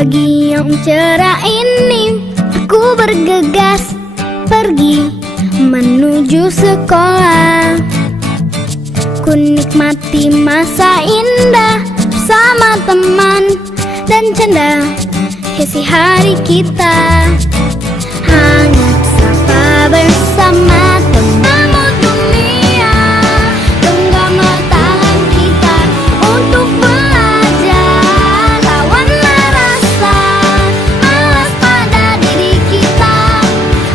Pagi yang cerah ini aku bergegas pergi menuju sekolah. Ku nikmati masa indah bersama teman dan canda isi hari kita. Hangat sapa bersama teman dunia, genggamlah tangan kita untuk belajar. Lawanlah rasa malas pada diri kita.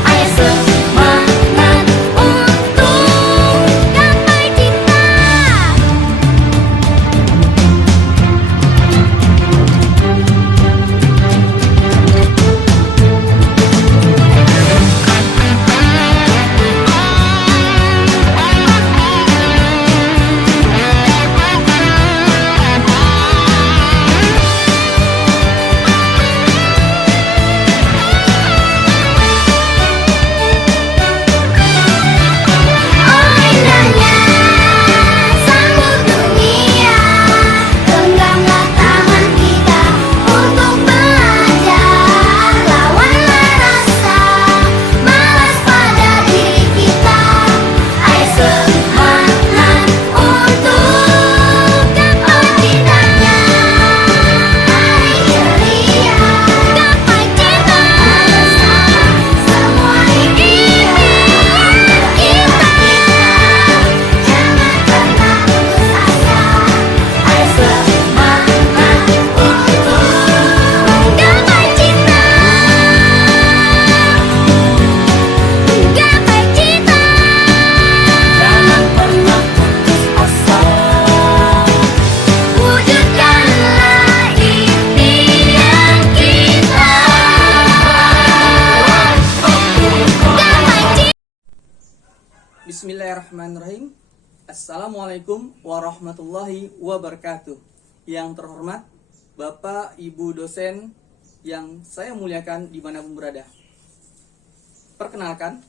Ayo semangat untuk gapai cita. Bismillahirrahmanirrahim. Assalamualaikum warahmatullahi wabarakatuh. Yang terhormat Bapak Ibu dosen yang saya muliakan dimanapun berada. Perkenalkan,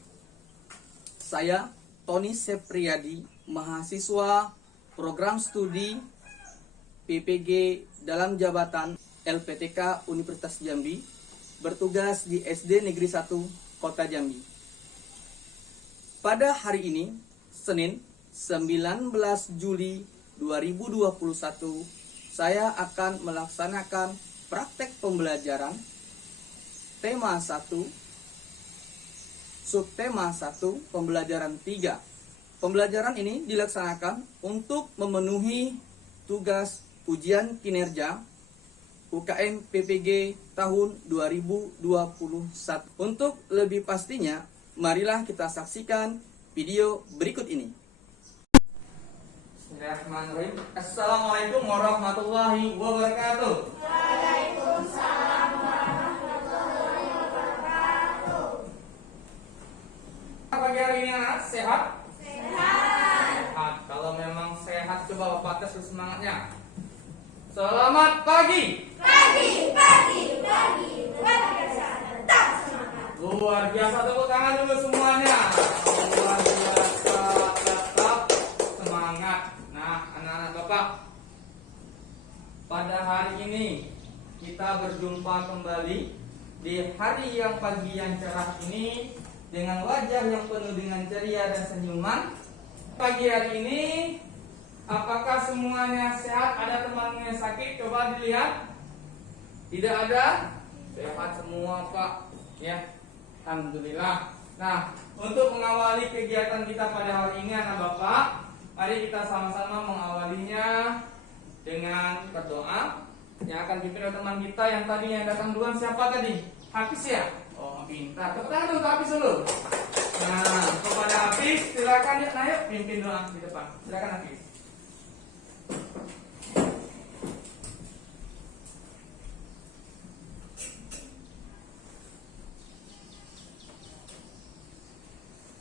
saya Tony Sepriyadi, mahasiswa program studi PPG dalam jabatan LPTK Universitas Jambi, bertugas di SD Negeri 1 Kota Jambi. Pada hari ini, Senin 19 Juli 2021, saya akan melaksanakan praktek pembelajaran tema 1, subtema 1, pembelajaran 3. Pembelajaran ini dilaksanakan untuk memenuhi tugas ujian kinerja UKM PPG tahun 2021. Untuk lebih pastinya, marilah kita saksikan video berikut ini. Bismillahirrahmanirrahim. Assalamualaikum warahmatullahi wabarakatuh. Waalaikumsalam warahmatullahi wabarakatuh. Pagi hari ini anak sehat? Sehat. Sehat. Kalau memang sehat, coba Bapak tes semangatnya. Selamat pagi. Pagi. Luar biasa. Tetap semangat. Luar biasa, tepuk tangan dulu semuanya. Luar biasa, tetap semangat. Nah, anak-anak Bapak, pada hari ini kita berjumpa kembali di hari yang pagi yang cerah ini dengan wajah yang penuh dengan ceria dan senyuman. Pagi hari ini, apakah semuanya sehat? Ada teman yang sakit? Coba dilihat. Tidak ada? Sehat semua, Pak. Ya. Alhamdulillah. Nah, untuk mengawali kegiatan kita pada hari ini anak Bapak, mari kita sama-sama mengawalinya dengan berdoa yang akan dipimpin oleh teman kita yang tadi yang datang duluan. Siapa tadi? Hafiz ya? Oh, pintar. Tepuk tangan dulu Hafiz dulu. Nah, kepada Hafiz silakan ya, ayo pimpin doa di depan. Silakan Hafiz.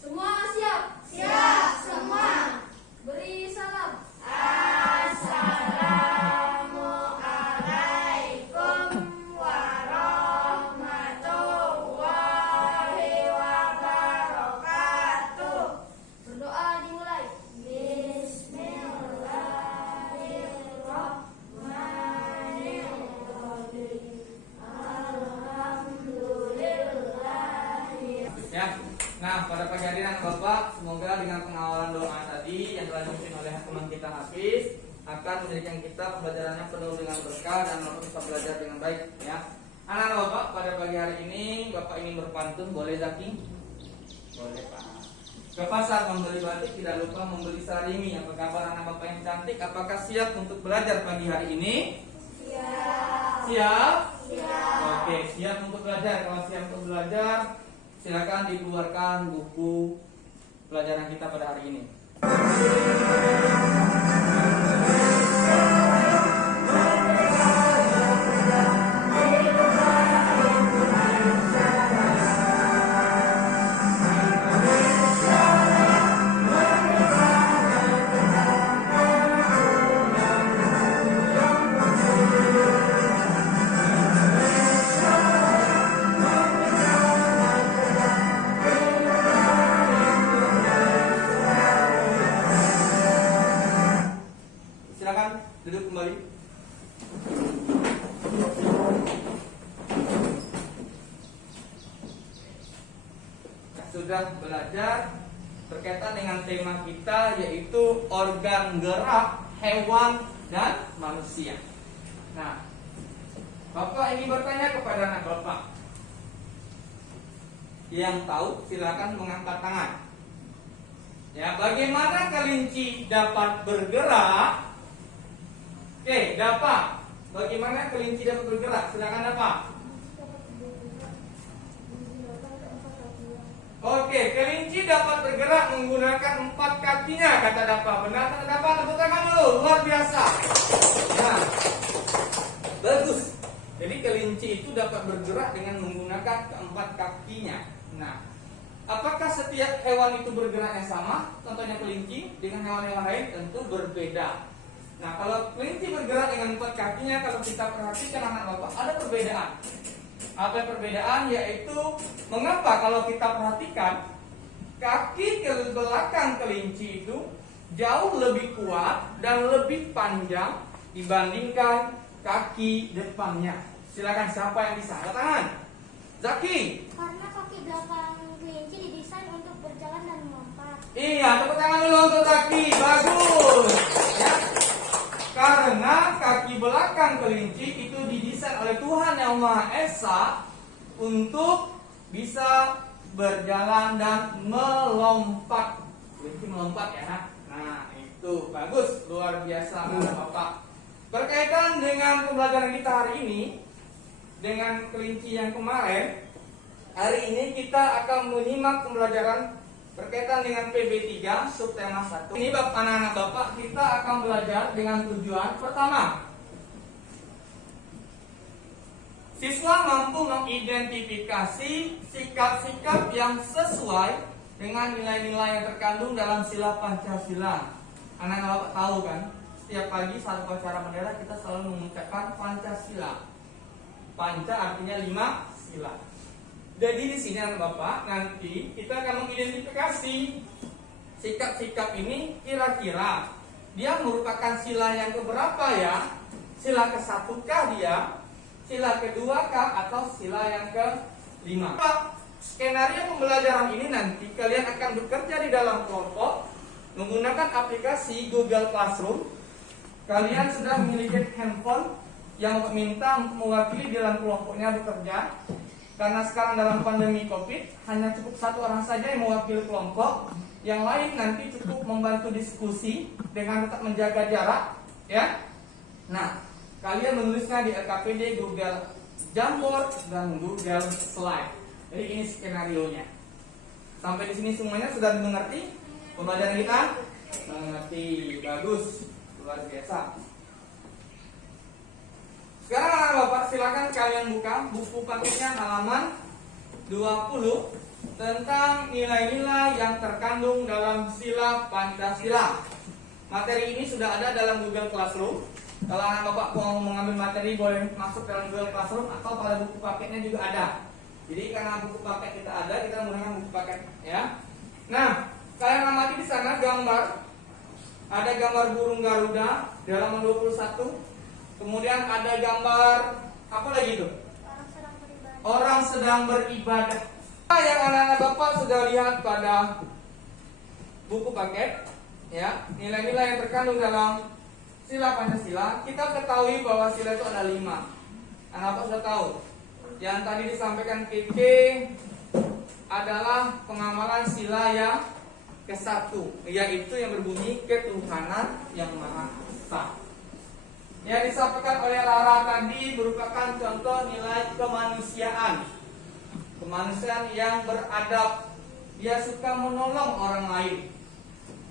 Semua siap? Siap semua. Beri salam. Assalamualaikum warahmatullahi wabarakatuh. Berdoa dimulai. Bismillah. anak Bapak, semoga dengan pengawalan doa tadi yang telah dipimpin oleh teman kita Hafiz akan menjadikan kita pembelajarannya penuh dengan berkah dan Bapak bisa belajar dengan baik ya. Anak-anak Bapak, pada pagi hari ini Bapak ingin berpantun, boleh Zaki? Boleh Pak. Ke pasar membeli batik, tidak lupa membeli sarimi. Apa kabar anak Bapak yang cantik? Apakah siap untuk belajar pagi hari ini? Siap. Siap? Siap. Oke, siap untuk belajar. Kalau siap untuk belajar, silakan dikeluarkan buku pelajaran kita pada hari ini. Silakan duduk kembali. Sudah belajar berkaitan dengan tema kita, yaitu organ gerak hewan dan manusia. Nah, Bapak ingin bertanya kepada anak Bapak. Yang tahu silakan mengangkat tangan. Ya, bagaimana kelinci dapat bergerak? Oke, dapat. Bagaimana kelinci dapat bergerak? Silakan dapat. Oke, kelinci dapat bergerak menggunakan 4 kakinya, kata dapat. Benar kata dapat? Tepuk tangan dulu, luar biasa. Nah, bagus. Jadi kelinci itu dapat bergerak dengan menggunakan keempat kakinya. Nah, apakah setiap hewan itu bergeraknya sama? Contohnya kelinci dengan hewan-hewan lain tentu berbeda. Nah, kalau kelinci bergerak dengan 4 kakinya, kalau kita perhatikan anak Bapak, ada perbedaan. Apa perbedaan? Yaitu mengapa kalau kita perhatikan kaki ke belakang kelinci itu jauh lebih kuat dan lebih panjang dibandingkan kaki depannya. Silakan siapa yang bisa? Angkat tangan. Zaki. Karena kaki belakang kelinci didesain untuk berjalan dan melompat. Iya, tepuk tangan dulu untuk Zaki. Bagus. Ya. Karena kaki belakang kelinci itu didesain oleh Tuhan Yang Maha Esa untuk bisa berjalan dan melompat. Kelinci melompat ya. Nah, itu bagus, luar biasa Bapak. Berkaitan dengan pembelajaran kita hari ini dengan kelinci yang kemarin, hari ini kita akan menyimak pembelajaran berkaitan dengan PB3 subtema 1. Ini anak-anak Bapak, kita akan belajar dengan tujuan pertama. Siswa mampu mengidentifikasi sikap-sikap yang sesuai dengan nilai-nilai yang terkandung dalam sila Pancasila. Anak-anak Bapak tahu kan, setiap pagi saat upacara bendera kita selalu mengucapkan Pancasila. Panca artinya 5 sila. Jadi di sini anak Bapak, nanti kita akan mengidentifikasi sikap-sikap ini kira-kira dia merupakan sila yang keberapa ya? Sila ke-1kah dia? Sila kedua-kah? Atau sila yang ke-5? Skenario pembelajaran ini nanti kalian akan bekerja di dalam kelompok menggunakan aplikasi Google Classroom. Kalian sudah memiliki handphone yang minta untuk mewakili di dalam kelompoknya bekerja. Karena sekarang dalam pandemi COVID hanya cukup 1 orang saja yang mewakili kelompok, yang lain nanti cukup membantu diskusi dengan tetap menjaga jarak, ya. Nah, kalian menulisnya di LKPD, Google Jamboard dan Google Slide. Jadi ini skenarionya. Sampai di sini semuanya sudah mengerti pembelajaran kita? Mengerti, bagus, luar biasa. Sekarang Bapak silakan kalian buka buku paketnya halaman 20 tentang nilai-nilai yang terkandung dalam sila Pancasila. Materi ini sudah ada dalam Google Classroom. Kalau anak Bapak mau mengambil materi boleh masuk dalam Google Classroom atau pada buku paketnya juga ada. Jadi karena buku paket kita ada, kita menggunakan buku paket ya. Nah, kalian amati di sana gambar. Ada gambar burung Garuda di halaman 21. Kemudian ada gambar apa lagi itu? Orang sedang beribadah. Yang anak-anak Bapak sudah lihat pada buku paket, ya, nilai-nilai yang terkandung dalam sila Pancasila, kita ketahui bahwa sila itu ada 5. Anak sudah tahu. Yang tadi disampaikan PP adalah pengamalan sila yang ke-1, yaitu yang berbunyi ketuhanan yang Maha Esa. Yang disampaikan oleh Lara tadi merupakan contoh nilai kemanusiaan. Kemanusiaan yang beradab. Dia suka menolong orang lain.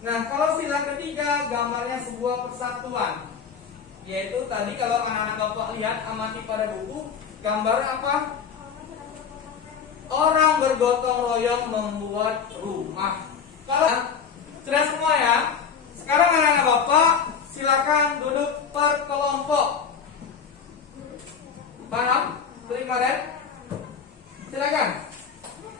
Nah, kalau sila ketiga gambarnya sebuah persatuan. Yaitu tadi kalau anak-anak Bapak lihat amati pada buku, gambar apa? Orang bergotong royong membuat rumah. Kalau sudah semua ya, sekarang anak-anak Bapak silakan duduk per kelompok. Paham? Terima kasih. Silakan.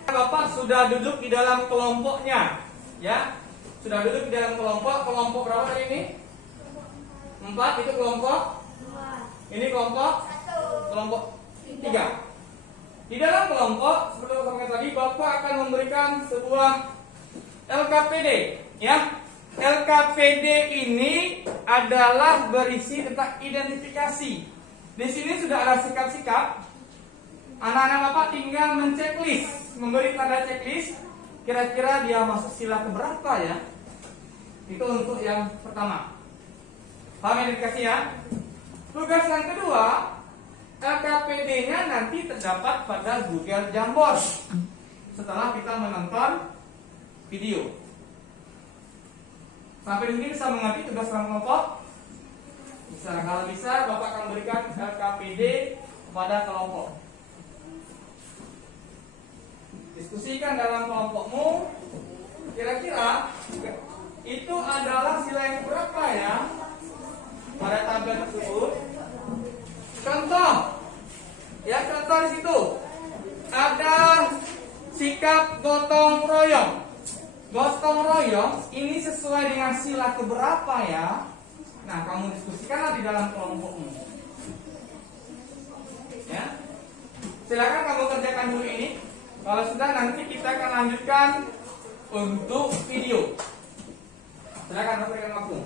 Bapak sudah duduk di dalam kelompoknya, ya. Sudah duduk di dalam kelompok. Kelompok berapa tadi ini? 4. Itu kelompok. Ini kelompok. Kelompok 3. Di dalam kelompok, seperti yang saya tadi, Bapak akan memberikan sebuah LKPD, ya. LKPD ini adalah berisi tentang identifikasi. Di sini sudah ada sikap-sikap. Anak-anak Bapak tinggal menceklis, memberi tanda checklist. Kira-kira dia masuk sila keberapa ya? Itu untuk yang pertama. Paham identifikasi ya? Tugas yang kedua, LKPD-nya nanti terdapat pada Google Jamboard setelah kita menonton video. Sampai di sini bisa mengerti tugas dalam kelompok? Bisa. Kalau bisa, Bapak akan berikan LKPD kepada kelompok. Diskusikan dalam kelompokmu. Kira-kira itu adalah sila yang berapa ya pada tabel tersebut? Contoh, ya, contoh di situ ada sikap gotong royong. Gotong royong ini sesuai dengan sila keberapa ya? Nah, kamu diskusikanlah di dalam kelompokmu. Ya, silakan kamu kerjakan dulu ini. Kalau sudah, nanti kita akan lanjutkan untuk video. Silakan berikan waktu.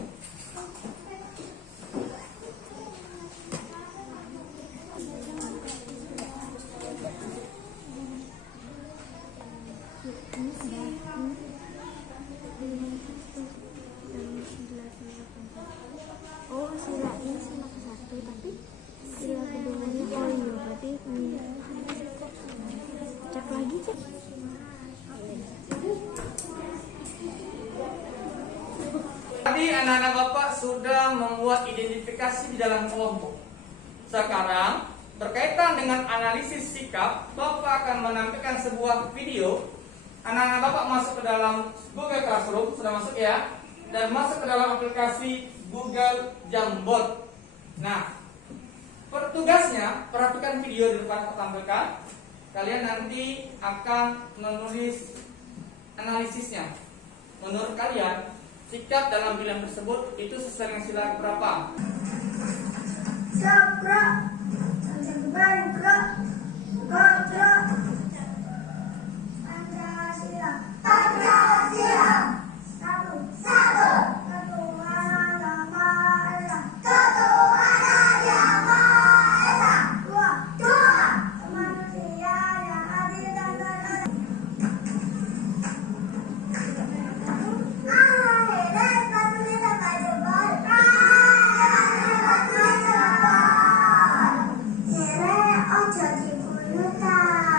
Oh, sila ini sila ke-1, tapi sila keduanya, oh iya, berarti cek lagi, cek. Tadi anak-anak Bapak sudah membuat identifikasi di dalam kelompok. Sekarang berkaitan dengan analisis sikap, Bapak akan menampilkan sebuah video. Anak-anak Bapak masuk ke dalam Google Classroom, sudah masuk ya, dan masuk ke dalam aplikasi Google Jamboard. Nah, tugasnya perhatikan video di depan saya tampilkan. Kalian nanti akan menulis analisisnya. Menurut kalian, sikap dalam bilangan tersebut itu sesuai dengan sila berapa? Sabra, Bandra, Godra, Pancasila, Pancasila, satu, ketuhanan yang Maha Esa, ketuhanan yang Maha Esa, dua, kemanusiaan yang adil dan beradab. Ojo dibulutan.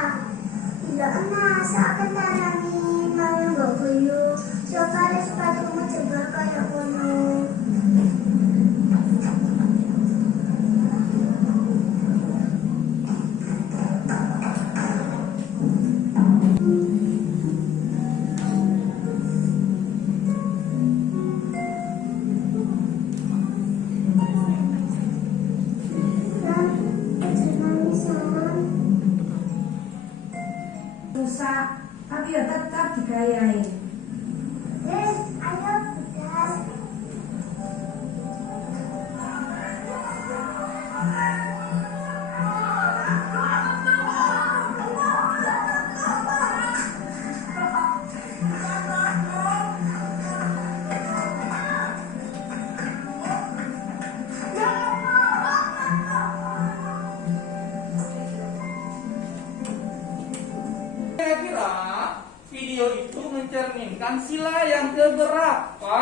merupakan sila yang keberapa?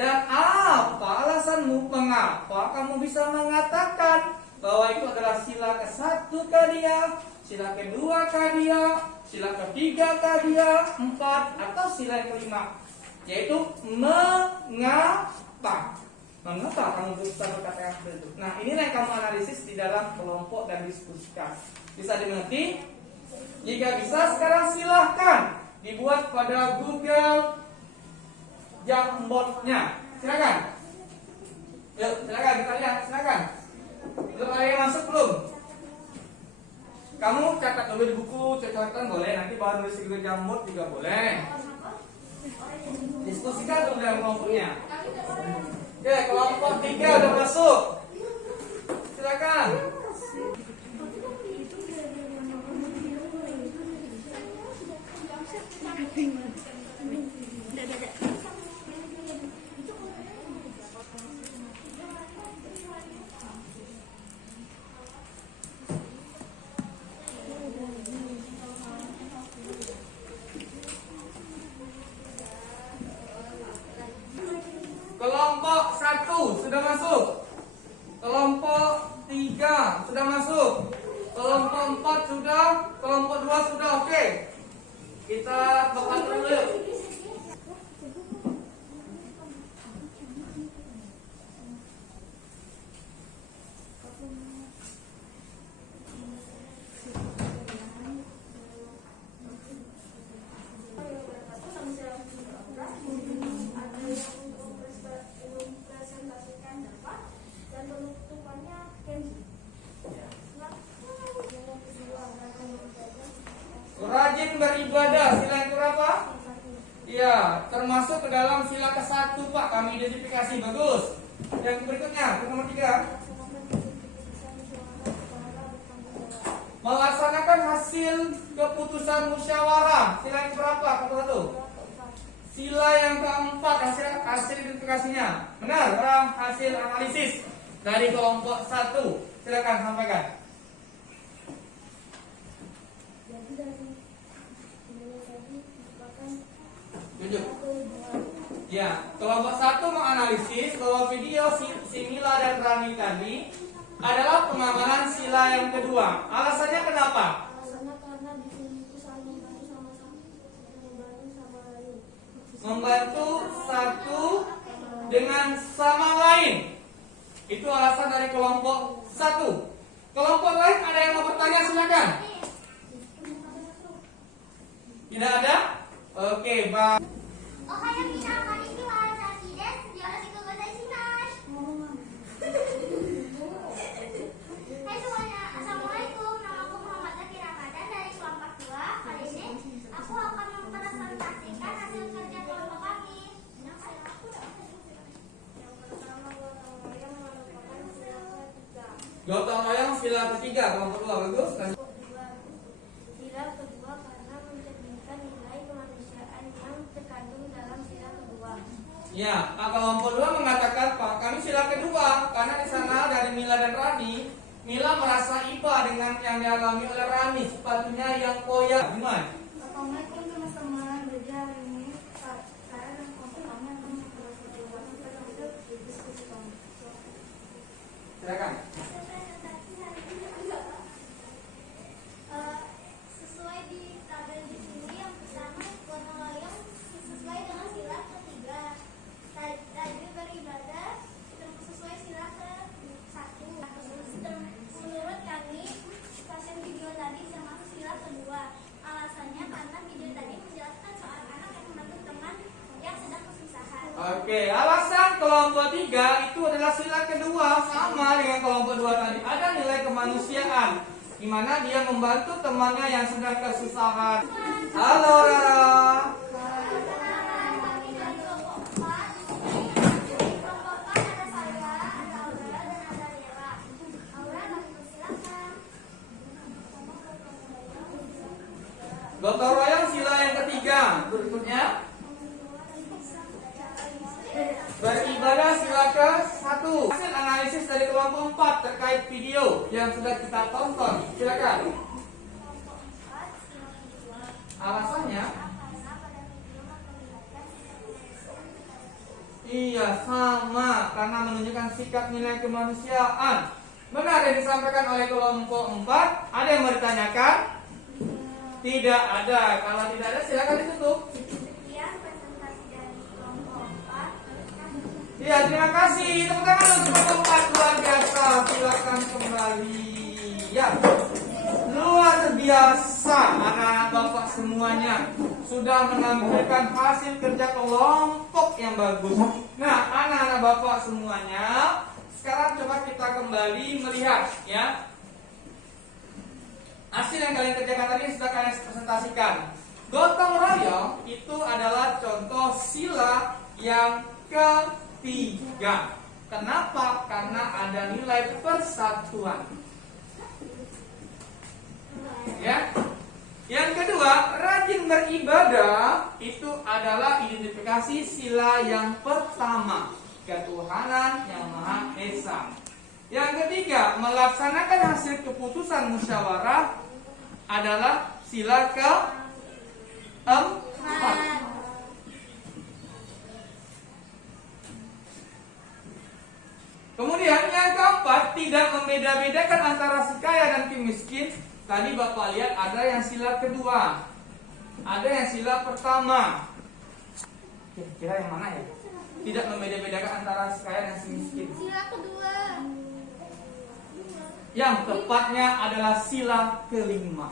Dan apa alasanmu mengapa kamu bisa mengatakan bahwa itu adalah sila ke-1 kah dia, sila ke-2 kah dia, sila ke-3 kah dia, 4 atau sila yang ke-5? Yaitu mengapa. Mengapa kamu bisa berkata yang seperti itu? Nah, inilah yang kamu analisis di dalam kelompok dan diskusikan. Bisa dimengerti? Jika bisa, sekarang silahkan dibuat pada Google Jamboard-nya. Silakan. Yuk, silakan kita lihat, silakan. Belum ada yang masuk belum? Kamu catat dulu di buku, catatan boleh, nanti baru nulis di Google Jamboard juga boleh. Diskusikan dulu dalam kelompoknya. Oke, kelompok 3 udah masuk. Silakan. Kelompok 1 sudah masuk. Kelompok 3 sudah masuk. Kelompok 4 sudah. Kelompok 2 sudah. Oke. Kita bakal dulu. Rajin beribadah, sila yang berapa? Iya, termasuk ke dalam sila ke-1 Pak, kami identifikasi, bagus. Yang berikutnya, nomor 3. Melaksanakan hasil keputusan musyawarah, sila yang berapa? Satu. Sila yang keempat, hasil identifikasinya. Benar, orang hasil analisis dari kelompok 1. Silakan sampaikan. Tunjuk. Ya, kelompok 1 menganalisis bahwa video si Mila dan Rani tadi adalah pengamalan sila yang kedua. Alasannya kenapa? Alasannya karena di sini itu saling membantu sama-sama, Membantu satu dengan sama lain. Itu alasan dari kelompok 1. Kelompok lain ada yang mau bertanya, silakan. Tidak ada? Oke, Bang. Hai semuanya, assalamualaikum. Namaku Muhammad Zaki Ramadan dari kelompok 2. Kali ini aku akan mempresentasikan hasil kerja kelompok kami. Yang pertama gotong royong merupakan sila ketiga. Gotong royong sila ketiga, kelompok 2 bagus. Sila kedua karena mencerminkan nilai kemanusiaan yang terkandung dalam sila kedua. Ya, kelompok 2 mengatakan Pak, kami sila kedua karena di sana dari Mila dan Rani, Mila merasa iba dengan yang dialami oleh Rani, sepatunya yang koyak. Gimana? Assalamualaikum teman-teman. Jadi hari ini saya dan kelompok kami akan mempresentasikan hasil diskusi kami. Silakan. Sesuai di tabel di sini, yang pertama gotong royong sesuai dengan sila ketiga. Rajin beribadah sesuai sila ke-1. Menurut kami, stasiun video tadi termasuk sila kedua. Alasannya karena video tadi menjelaskan soal anak yang membantu teman yang sedang kesusahan. Oke, alasan kelompok 3 itu adalah sila kedua, sama dengan kelompok 2 tadi. Ada nilai kemanusiaan, di mana dia membantu temannya yang sedang kesusahan. Halo Rara. Kami dari kelompok 4. Di kelompok 4 ada saya, ada Aura, dan ada Dera. Aura, kami persilakan. Gotong royong sila yang ketiga. Berikutnya beribadah sila ke-1. Hasil analisis dari kelompok 4 terkait video yang sudah kita tonton. Silakan. Alasannya? Karena pada video Iya, sama, karena menunjukkan sikap nilai kemanusiaan. Benar yang disampaikan oleh kelompok 4. Ada yang mau ditanyakan? Tidak ada. Kalau tidak ada silakan ditutup. Sekian presentasi dari kelompok 4. Iya, terima kasih. Tepuk tangan untuk kelompok 4 luar biasa. Silakan kembali. Ya, luar biasa anak-anak bapak semuanya sudah menampilkan hasil kerja kelompok yang bagus. Nah, anak-anak bapak semuanya, sekarang coba kita kembali melihat ya. Hasil yang kalian kerjakan tadi sudah kalian presentasikan. Gotong royong itu adalah contoh sila yang ketiga. Kenapa? Karena ada nilai persatuan. Ya. Yang kedua, rajin beribadah itu adalah identifikasi sila yang pertama, ketuhanan yang Maha Esa. Yang ketiga, melaksanakan hasil keputusan musyawarah adalah sila keempat. Kemudian yang keempat, tidak membeda-bedakan antara si kaya dan si miskin. Tadi Bapak lihat ada yang sila kedua, ada yang sila pertama. Kira-kira yang mana ya? Tidak membeda-bedakan antara si kaya dan si miskin. Sila kedua. Yang tepatnya adalah sila kelima.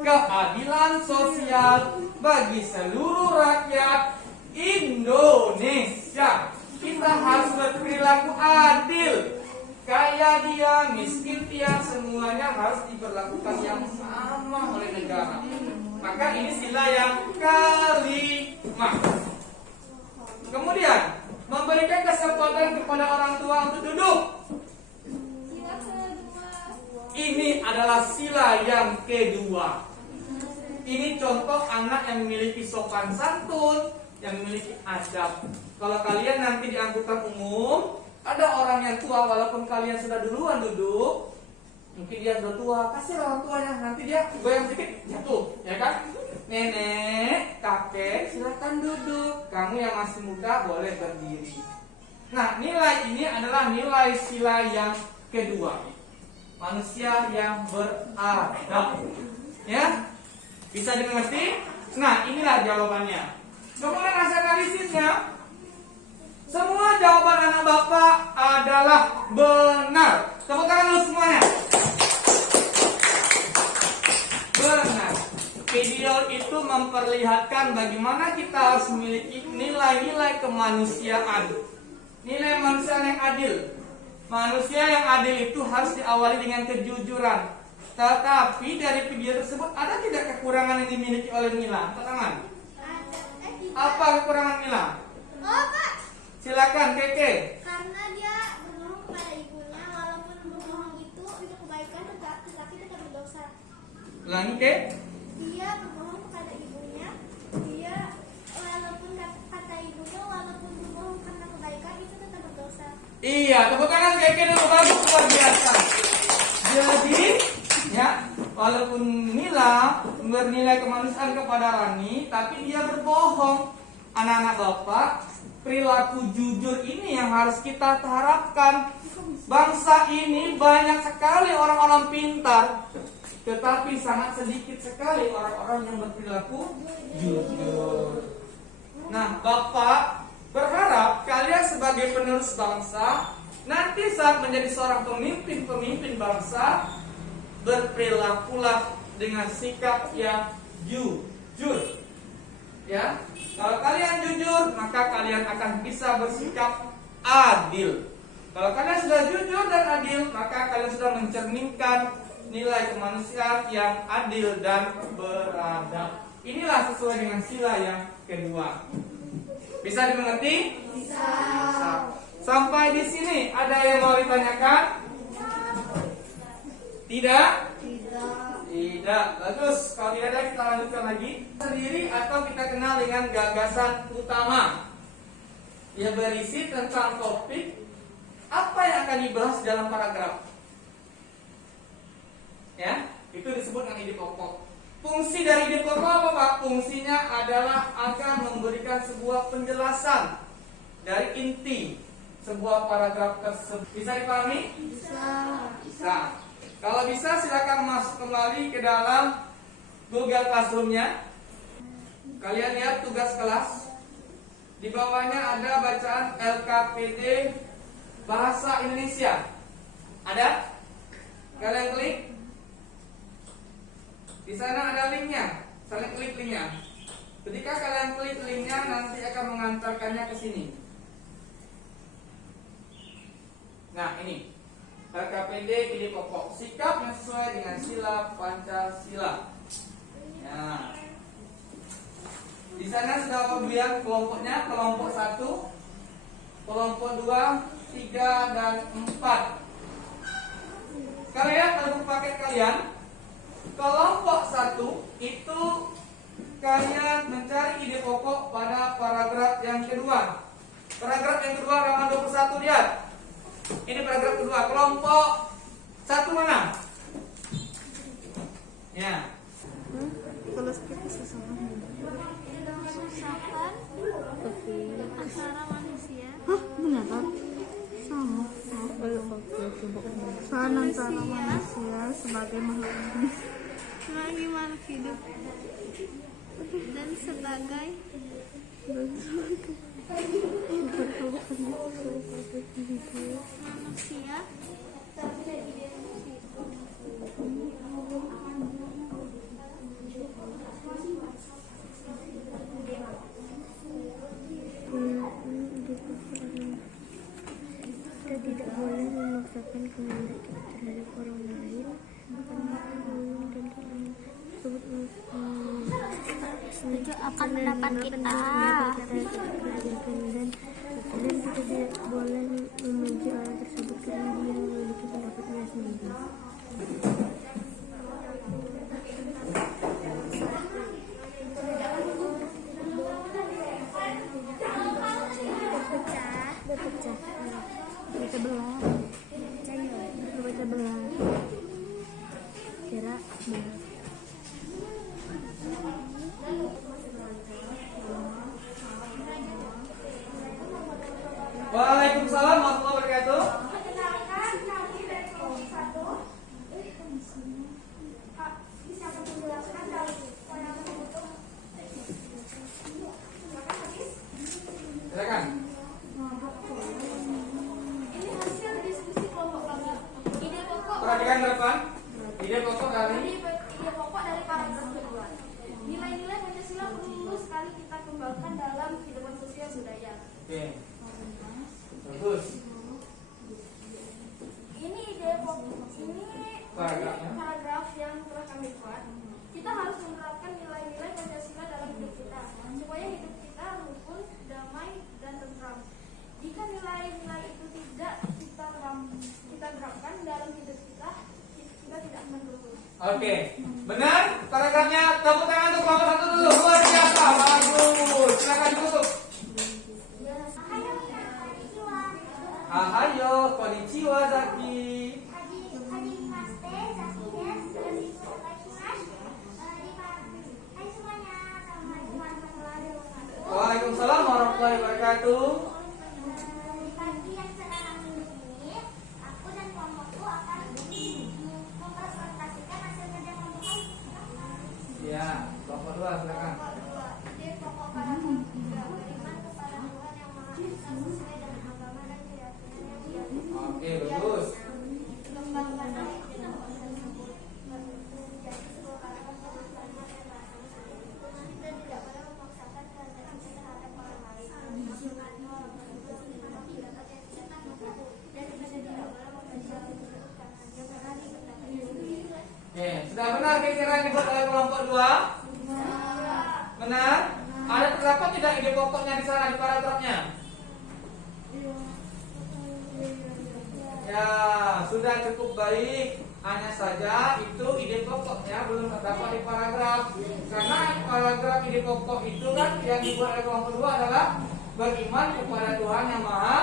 Keadilan sosial bagi seluruh rakyat Indonesia. Kita harus berperilaku adil. Kaya dia, miskin dia, semuanya harus diberlakukan yang sama oleh negara. Maka ini sila yang kelima. Kemudian, memberikan kesempatan kepada orang tua untuk duduk. Sila kedua. Ini adalah sila yang kedua. Ini contoh anak yang memiliki sopan santun, yang memiliki adab. Kalau kalian nanti di angkutan umum, ada orang yang tua, walaupun kalian sudah duluan duduk, mungkin dia sudah tua, kasih orang tuanya, nanti dia goyang sedikit, jatuh, ya kan? Nenek, kakek, silakan duduk. Kamu yang masih muda boleh berdiri. Nah, nilai ini adalah nilai sila yang kedua. Manusia yang beradab. Ya? Bisa dimengerti? Nah, inilah jawabannya. Kemudian hasil analisisnya, semua jawaban anak bapak adalah benar. Tepuk tangan dulu semuanya. Benar. Video itu memperlihatkan bagaimana kita harus memiliki nilai-nilai kemanusiaan. Nilai manusia yang adil. Manusia yang adil itu harus diawali dengan kejujuran. Tetapi dari video tersebut ada tidak kekurangan yang dimiliki oleh Mila? Angkat tangan. Tidak. Apa kekurangan Mila? Oh, Pak. Silakan Keke. Karena dia berbohong kepada ibunya, walaupun berbohong itu untuk kebaikan, tetapi tetap berdosa. Ulangi Ke. Dia berbohong kepada ibunya, dia walaupun kata ibunya, walaupun berbohong karena kebaikan itu tetap berdosa. Iya, tepuk tangan Keke dulu, bagus, luar biasa. Jadi, ya, walaupun Mila bernilai kemanusiaan kepada Rani, tapi dia berbohong. Anak-anak bapak, perilaku jujur ini yang harus kita harapkan. Bangsa ini banyak sekali orang-orang pintar, tetapi sangat sedikit sekali orang-orang yang berperilaku jujur. Nah, bapak berharap kalian sebagai penerus bangsa, nanti saat menjadi seorang pemimpin bangsa, berperilakulah dengan sikap yang jujur. Ya, kalau kalian jujur, maka kalian akan bisa bersikap adil. Kalau kalian sudah jujur dan adil, maka kalian sudah mencerminkan nilai kemanusiaan yang adil dan beradab. Inilah sesuai dengan sila yang kedua. Bisa dimengerti? Bisa. Sampai di sini ada yang mau ditanyakan? Tidak? Tidak. Bagus. Kalau tidak ada, kita lanjutkan lagi. Sendiri atau kita kenal dengan gagasan utama. Ia berisi tentang topik apa yang akan dibahas dalam paragraf. Ya, itu disebut dengan ide pokok. Fungsi dari ide pokok apa Pak? Fungsinya adalah akan memberikan sebuah penjelasan dari inti sebuah paragraf tersebut. Bisa dipahami? Bisa. Kalau bisa silakan masuk kembali ke dalam Google Classroom-nya. Kalian lihat tugas kelas. Di bawahnya ada bacaan LKPD Bahasa Indonesia. Ada? Kalian klik. Di sana ada linknya. Kalian klik linknya. Ketika kalian klik linknya, nanti akan mengantarkannya ke sini. Nah, ini LKPD ide pokok, sikap yang sesuai dengan sila Pancasila. Nah, di sana sudah pemberian kelompoknya, kelompok 1, kelompok 2, 3, dan 4. Kalian dalam paket kalian, kelompok 1 itu kalian mencari ide pokok pada paragraf yang kedua. Paragraf yang kedua halaman 21, lihat. Ini paragraf kedua, kelompok 1 mana? Ya. Kalau kita sesuatu Kesusahan antara manusia. hah, beneran? Sama. Soal antara manusia sebagai makhluk hidup Dan sebagai manusia kita tidak boleh memaksakan kehendak kita terhadap orang lain dan orang tersebut setuju akan pendapat kita. Dan kita tidak boleh memuji orang tersebut karena dia memiliki pendapatnya sendiri. Berpecah. Baca belah. Baca belah. Kira belah. Waalaikumsalam warahmatullahi wabarakatuh. Perkenalkan, kami dari kelompok 1. Siapa menjelaskan dari orang tersebut? Silakan. Ini hasil diskusi kelompok kami. Ide pokok Perhatikan depan. Ide pokok dari ide pokok dari paragraf kedua. Nilai-nilai Pancasila perlu sekali kita kembangkan dalam kehidupan sosial budaya. Oke. Bagus. Ini ide pokok, ini Paragrafnya. paragraf yang telah kami buat. Kita harus menerapkan nilai-nilai Pancasila dalam hidup kita supaya hidup kita rukun, damai, dan tentram. Jika nilai-nilai itu tidak kita terapkan dalam hidup kita tidak akan rukun. Oke. Benar? Paragrafnya tepuk tangan untuk kelompok 1 dulu. Luar biasa. Bagus. Silakan tutup. Ahayo, konnichiwa Zaki. Waalaikumsalam warahmatullahi wabarakatuh. Di pagi yang sekarang ini, aku dan kelompokku akan mempresentasikan hasil kerja kelompok kami. Ya, kelompok 2 silakan. Ide pokok para kelompok tiga, beriman kepada Tuhan yang Maha Esa sesuai dengan agama dan keyakinan yang dia Oke, bagus. kembangkan baik dengan proses tersebut menjadi sebuah paragraf pemahaman dan bahasa kita tidak boleh memaksakan kehendak kita terhadap orang lain. Dan kita tidak boleh mempercayai karena dia berani pendapatnya sendiri. Oke, sudah benar kira-kira yang dibuat oleh kelompok 2? Benar? Ada terdapat tidak ide pokoknya di sana di paragrafnya? Ya, sudah cukup baik. Hanya saja itu ide pokoknya belum terdapat di paragraf. Karena paragraf ide pokok itu kan yang dibuat oleh kelompok 2 adalah beriman kepada Tuhan yang Maha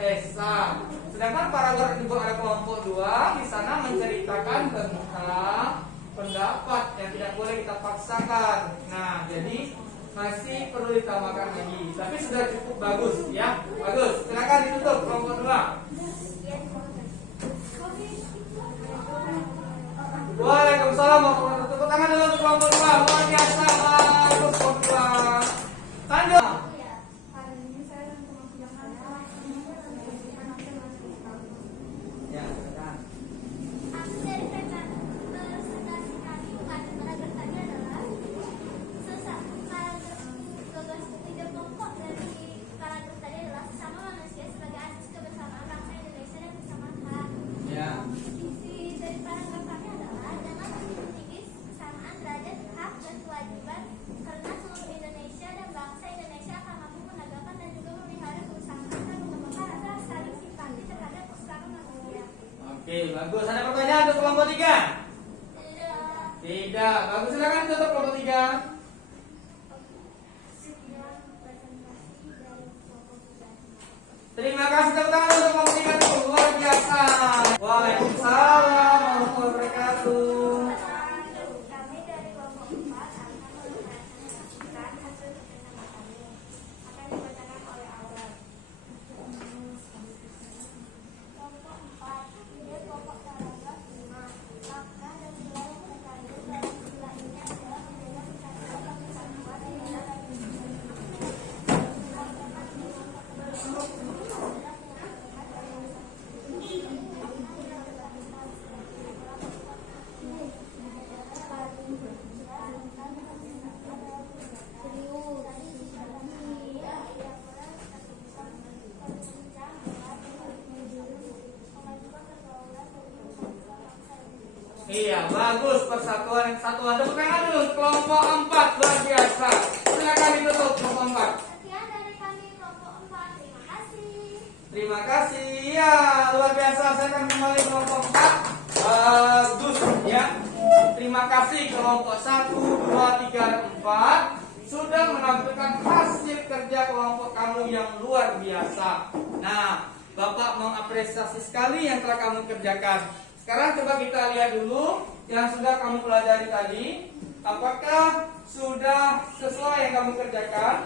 Esa. Sedangkan paragraf yang dibuat oleh kelompok 2 di sana menceritakan tentang pendapat yang tidak boleh kita paksakan. Nah, jadi masih perlu ditambahkan lagi. Tapi sudah cukup bagus ya. Bagus. Silakan ditutup kelompok 2. Waalaikumsalam warahmatullahi wabarakatuh. Tepuk tangan dulu untuk kelompok 2. Luar biasa. Bagus kelompok 2. Lanjut. Hari ini saya dan teman-teman yang ada Ya, silakan. Arti dari presentasi kami mengajar paragraf tadi adalah tiga pokok dari paragraf tadi adalah sesama manusia sebagai asas kebersamaan bangsa Indonesia dan kesamaan hak. Ya. Isi dari paragraf kami adalah jangan tinggi kesamaan derajat hak dan kewajiban karena seluruh Indonesia dan bangsa Indonesia akan mampu menegakkan dan juga memelihara kebersamaan dan mengembangkan rasa saling simpati terhadap sesama manusia. Oke, bagus. Ada pertanyaan untuk kelompok 3? Tidak. Bagus, silakan tutup kelompok 3. Terima kasih, tepuk tangan untuk kelompok 3 itu luar biasa. Waalaikumsalam warahmatullahi wabarakatuh. Kami dari kelompok 4 akan menyampaikan hasil kerjasama kami. Akan dibacakan oleh Aurel. Kelompok 4, ide pokok paragraf 5. Makna dan nilai yang terkandung dalam istilah ini adalah menjaga kesatuan dan kesatuan di dalam Iya, bagus persatuan kesatuan. Tepuk tangan dulu kelompok 4 luar biasa. Silakan ditutup kelompok 4. Sekian dari kami kelompok 4. Terima kasih. Terima kasih. Ya, luar biasa. Saya akan kembali kelompok 4. Bagus ya. Terima kasih kelompok 1, 2, 3, dan 4 sudah menampilkan hasil kerja kelompok kamu yang luar biasa. Nah, Bapak mengapresiasi sekali yang telah kamu kerjakan. Sekarang coba kita lihat dulu yang sudah kamu pelajari tadi. Apakah sudah sesuai yang kamu kerjakan?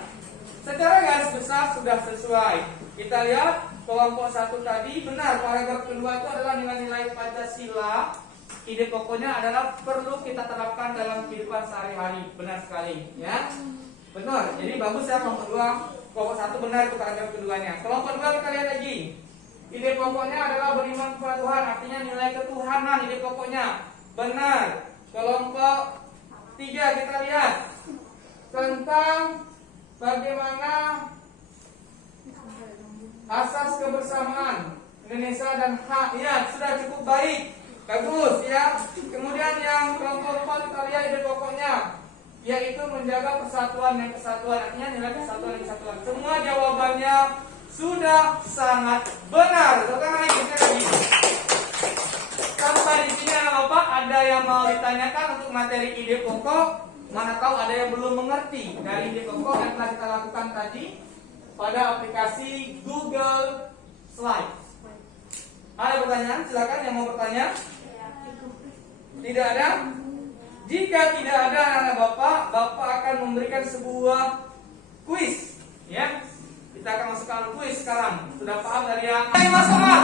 Secara garis besar sudah sesuai. Kita lihat kelompok 1 tadi benar. Paragraf kedua itu adalah nilai-nilai Pancasila. Ide pokoknya adalah perlu kita terapkan dalam kehidupan sehari-hari. Benar sekali, ya. Benar. Jadi bagus ya kelompok 2. Kelompok 1 benar itu paragraf keduanya. Kelompok 2 kita lihat lagi. Ide pokoknya adalah beriman kepada Tuhan, artinya nilai ketuhanan. Ide pokoknya benar. Kelompok 3 kita lihat tentang bagaimana asas kebersamaan Indonesia dan hak. Ya, sudah cukup baik. Bagus ya. Kemudian yang kelompok 4 kita lihat ide pokoknya yaitu menjaga persatuan dan kesatuan, artinya nilai kesatuan dan kesatuan. Semua jawabannya sudah sangat benar. Sekarang lagi. Sampai di sini Bapak ada yang mau ditanyakan untuk materi ide pokok? Mana tahu ada yang belum mengerti dari ide pokok yang telah kita lakukan tadi pada aplikasi Google Slides. Ada pertanyaan? Silakan yang mau bertanya. Tidak ada? Jika tidak ada anak Bapak akan memberikan sebuah kuis, ya. Kita akan masukkan kuis sekarang. Sudah paham dari yang Mas Omar?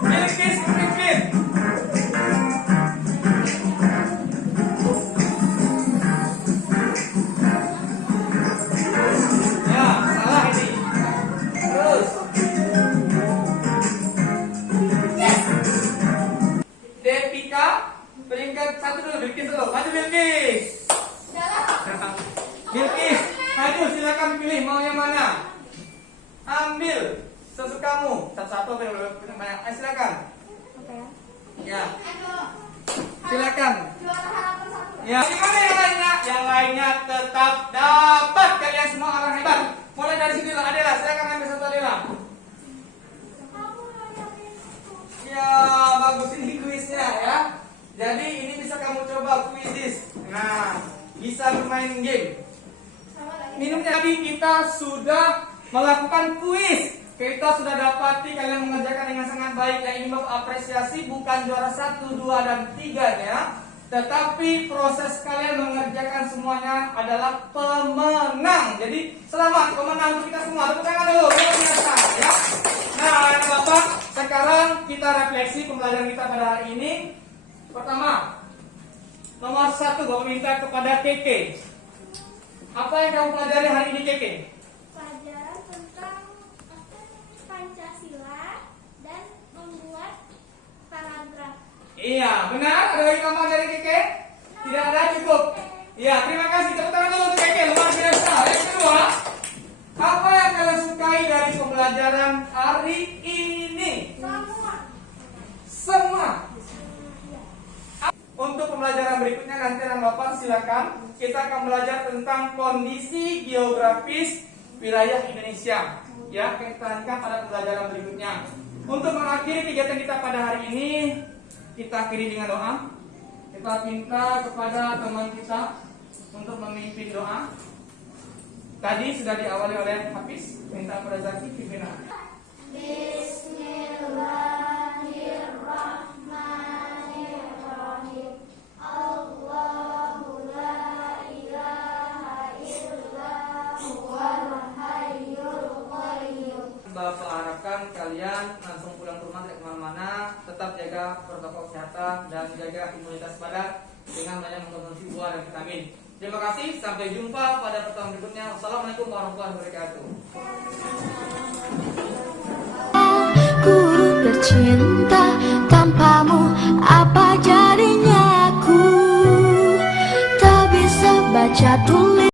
Bilkis memimpin. Ya, salah ini. Terus. Devika peringkat 1 dulu. Bilkis dulu. Maju Bilkis. Bilkis, maju silakan pilih mau yang mana. Ambil sesukamu. Satu-satu banyak. Silakan. Oke. Ya. Silakan. Juara harapan 1. Ya. Gimana yang lainnya? Yang lainnya tetap dapat. Kalian semua orang hebat. Mulai dari sini lah. Adela, silakan ambil satu Adela. Ya, bagus ini kuisnya ya. Jadi ini bisa kamu coba kuisis. Nah, bisa bermain game. Minumnya tadi kita sudah melakukan kuis. Kita sudah dapati kalian mengerjakan dengan sangat baik. Yang ini Bapak apresiasi bukan juara 1, 2, dan 3 ya. tetapi proses kalian mengerjakan semuanya adalah pemenang. Jadi selamat pemenang untuk kita semua. Tepuk tangan dulu, luar biasa ya. Nah, anak Bapak, sekarang kita refleksi pembelajaran kita pada hari ini. Pertama, nomor 1 Bapak minta kepada Keke. Apa yang kamu pelajari hari ini, Keke? Pelajaran tentang Pancasila dan membuat paragraf. Iya, benar. Ada lagi tambahan dari Keke? Tidak ada, cukup. Iya, terima kasih. Tepuk tangan dulu untuk Keke, luar biasa. Yang kedua, apa yang kalian sukai dari pembelajaran hari ini? Semua. Untuk pembelajaran berikutnya nanti anak Bapak silakan kita akan belajar tentang kondisi geografis wilayah Indonesia. Ya, kita lanjutkan pada pembelajaran berikutnya. Untuk mengakhiri kegiatan kita pada hari ini, kita akhiri dengan doa. Kita minta kepada teman kita untuk memimpin doa. Tadi sudah diawali oleh Hafiz, minta kepada Zaki pimpin doa. Bismillahirrahmanirrahim. Allahu la ilaha illa huwal hayyul qayyum. Bapak harapkan kalian langsung pulang ke rumah tidak kemana-mana. Tetap jaga protokol kesehatan dan jaga imunitas badan dengan banyak mengkonsumsi buah dan vitamin. Terima kasih, sampai jumpa pada pertemuan berikutnya. Wassalamualaikum warahmatullahi wabarakatuh. Ku bercinta tanpamu, apa jadinya aku tak bisa baca tulis.